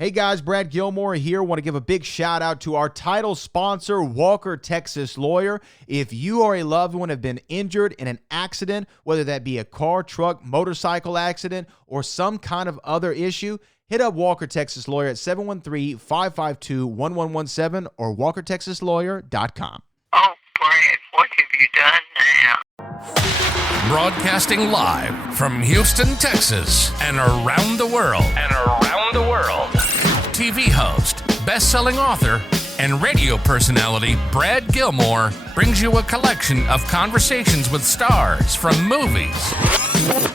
Hey guys, Brad Gilmore here. Want to give a big shout out to our title sponsor, Walker Texas Lawyer. If you or a loved one have been injured in an accident, whether that be a car, truck, motorcycle accident, or some kind of other issue, hit up Walker Texas Lawyer at 713-552-1117 or walkertexaslawyer.com. Oh, Brad, what have you done now? Broadcasting live from Houston, Texas, and around the world. TV host, best-selling author, and radio personality Brad Gilmore brings you a collection of conversations with stars from movies.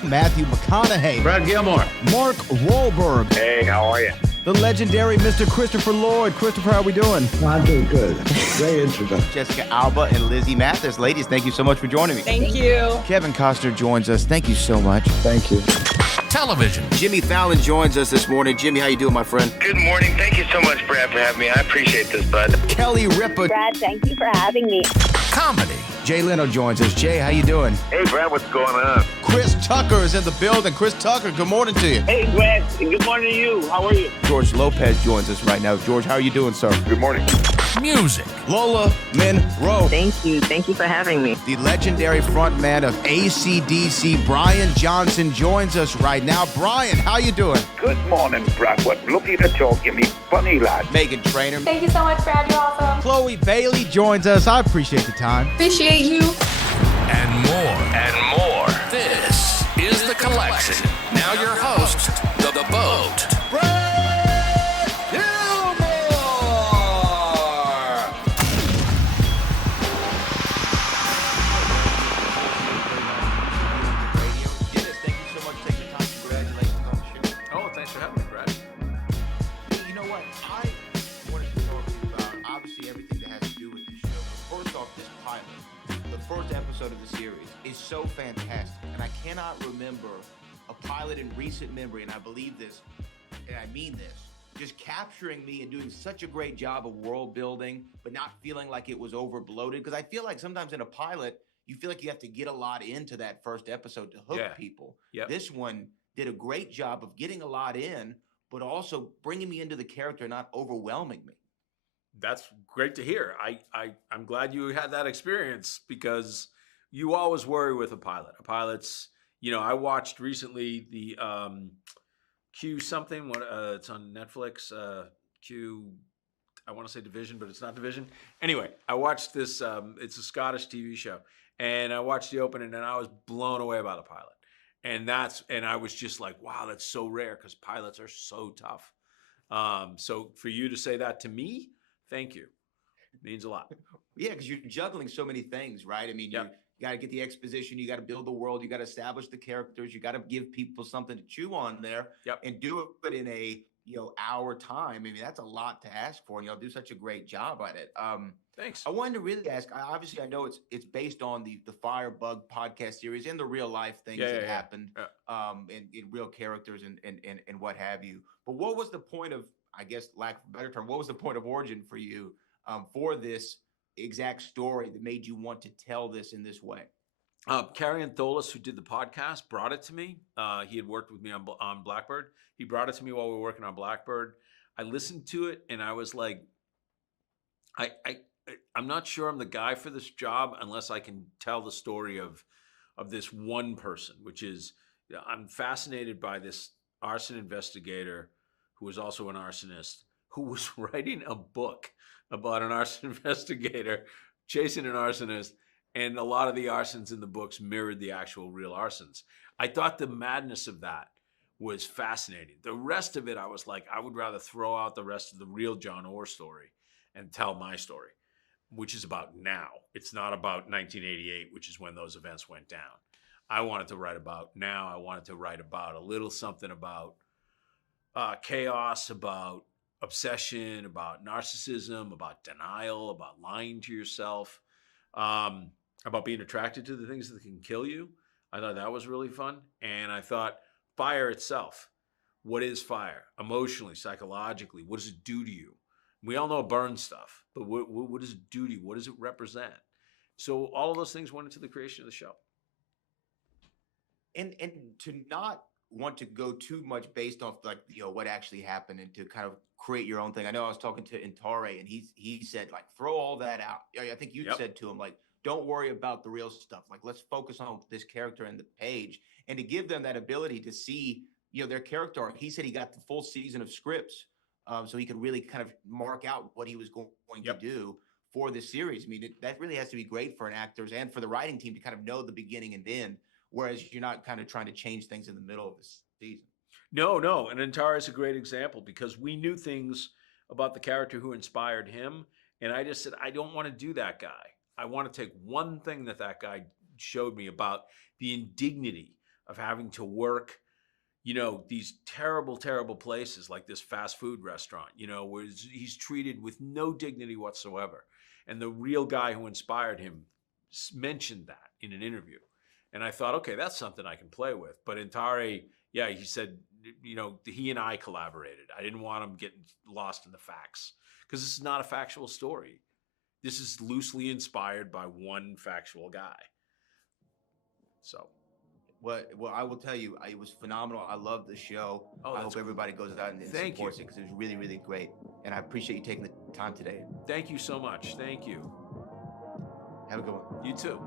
Matthew McConaughey. Brad Gilmore. Mark Wahlberg. Hey, how are you? The legendary Mr. Christopher Lloyd. Christopher, how are we doing? I'm doing good. Great introduction. Jessica Alba and Lizzie Mathis. Ladies, thank you so much for joining me. Thank you. Kevin Costner joins us. Thank you so much. Thank you. Television. Jimmy Fallon joins us this morning. Jimmy, how you doing, my friend? Good morning. Thank you so much, Brad, for having me. I appreciate this, bud. Kelly Ripa. Brad, thank you for having me. Comedy. Jay Leno joins us. Jay, how you doing? Hey, Brad, what's going on? Chris Tucker is in the building. Chris Tucker, good morning to you. Hey, Brad, and good morning to you. How are you? George Lopez joins us right now. George, how are you doing, sir? Good morning. Music. Lola Monroe. Thank you. Thank you for having me. The legendary frontman of AC/DC, Brian Johnson, joins us right now. Brian, how you doing? Good morning, Brad. What looking to talk, give me funny, lad. Megan Trainor. Thank you so much, Brad. You're awesome. Chloe Bailey joins us. I appreciate the time. Appreciate you. And more. This is The Collection. Now your host, The Boat. Brad Gilmore! Dennis, thank you so much for taking the time. Congratulations on the show. Oh, thanks for having me, Brad. Hey, you know what? I wanted to talk to you about, obviously, everything that has to do with this show. But first off, this pilot, the first episode of the series, is so fantastic. And I cannot remember a pilot in recent memory, and I believe this, and I mean this, just capturing me and doing such a great job of world building, but not feeling like it was over bloated. Because I feel like sometimes in a pilot, you feel like you have to get a lot into that first episode to hook people. Yep. This one did a great job of getting a lot in, but also bringing me into the character, not overwhelming me. That's great to hear. I'm glad you had that experience because you always worry with a pilot. A pilot's, I watched recently the Q something. It's on Netflix. Q, I want to say Division, but it's not Division. Anyway, I watched this. It's a Scottish TV show, and I watched the opening, and I was blown away by the pilot. And I was just like, wow, that's so rare because pilots are so tough. So for you to say that to me, thank you. It means a lot. Yeah, because you're juggling so many things, right? I mean, you got to get the exposition, you got to build the world, you got to establish the characters, you got to give people something to chew on there, and do it in a hour time. I mean, that's a lot to ask for, and y'all do such a great job at it. Thanks. I wanted to really ask. Obviously, I know it's based on the Firebug podcast series and the real life things that happened, in real characters and what have you. But what was the point of, I guess, lack of a better term, what was the point of origin for you for this exact story that made you want to tell this in this way? Carrie Tholis, who did the podcast, brought it to me. He had worked with me on Blackbird. He brought it to me while we were working on Blackbird. I listened to it and I was like, I'm not sure I'm the guy for this job unless I can tell the story of this one person, which is, I'm fascinated by this arson investigator who was also an arsonist, who was writing a book about an arson investigator chasing an arsonist, and a lot of the arsons in the books mirrored the actual real arsons. I thought the madness of that was fascinating. The rest of it, I was like, I would rather throw out the rest of the real John Orr story and tell my story, which is about now. It's not about 1988, which is when those events went down. I wanted to write about now. I wanted to write about a little something about chaos, about obsession, about narcissism, about denial, about lying to yourself, about being attracted to the things that can kill you. I thought that was really fun. And I thought fire itself. What is fire? Emotionally, psychologically, what does it do to you? We all know it burns stuff, but what does it do to you? What does it represent? So all of those things went into the creation of the show. And to not want to go too much based off like, you know, what actually happened and to kind of create your own thing. I know I was talking to Intare and he said like, throw all that out. I think you said to him, like, don't worry about the real stuff. Like, let's focus on this character and the page, and to give them that ability to see, you know, their character arc. He said he got the full season of scripts, so he could really kind of mark out what he was going to do for the series. I mean, that really has to be great for an actors and for the writing team to kind of know the beginning and end, whereas you're not kind of trying to change things in the middle of the season. No. And Antara is a great example because we knew things about the character who inspired him. And I just said, I don't want to do that guy. I want to take one thing that guy showed me about the indignity of having to work, you know, these terrible, terrible places like this fast food restaurant, you know, where he's treated with no dignity whatsoever. And the real guy who inspired him mentioned that in an interview. And I thought, okay, that's something I can play with. But Intare, he said, you know, he and I collaborated. I didn't want him getting lost in the facts because this is not a factual story. This is loosely inspired by one factual guy. So. Well, I will tell you, it was phenomenal. I love the show. I hope everybody goes out and supports it because it was really, really great. And I appreciate you taking the time today. Thank you so much. Thank you. Have a good one. You too.